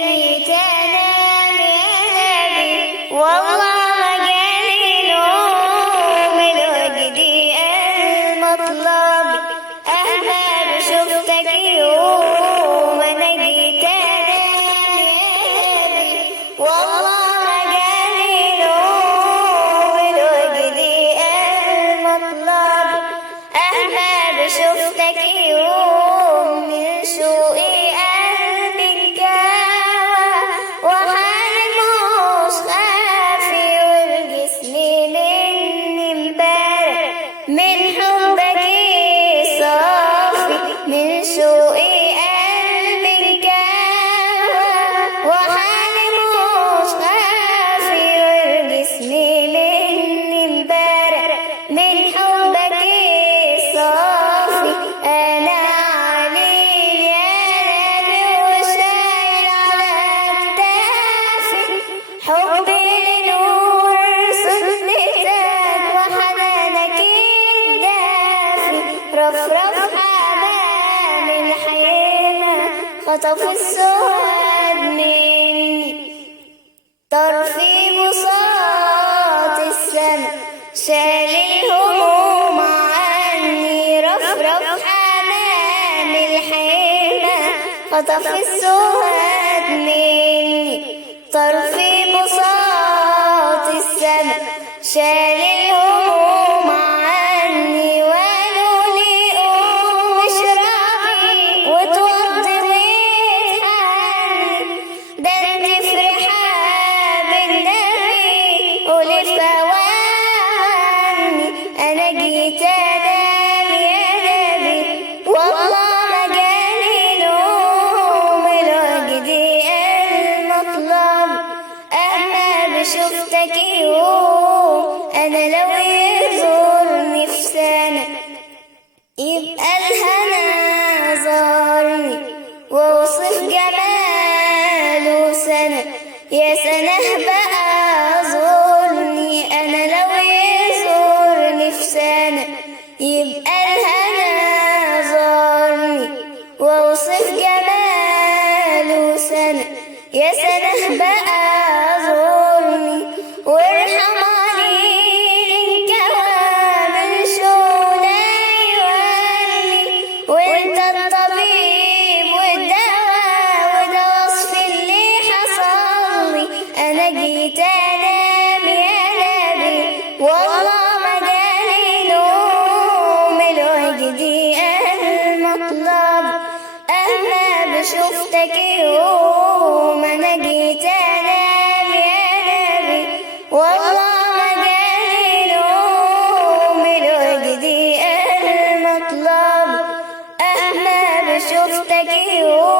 جيت انام يا نبي والله ما جاني نوم الوجدي المطلب احباب شفتك يوم انا جيت انام يا نبي والله ما جاني نوم الوجدي المطلب احباب شفتك يوم من سوء رفرف حمام الحياة خطف السواد مني طرفي بساط السما شال الهموم عني رفرف حمام الحياة خطف السواد مني طرفي بساط السما شال الهموم عني جيت انام يا نبي والله ما جاني نوم الوجدي المطلب احباب شفتك يوم انا لو يزورني في سنه يبقى الهنا زارني واوصف جماله سنه يا سنه بقى زورني انا لو يزورني في سنه يبقى الهنا زارني واوصف جماله سنه يا سنه بقى زورني وارحم عليه الكوى من شولا يولي وانت الطبيب والدواء وده وصف اللي حصل لي انا جيت انام يا نبي والله ما جاني نوم الوجدي المطلب احباب شفتك يوم انا جيت انام يا نبي والله ما جاني نوم الوجدي المطلب احباب شفتك يوم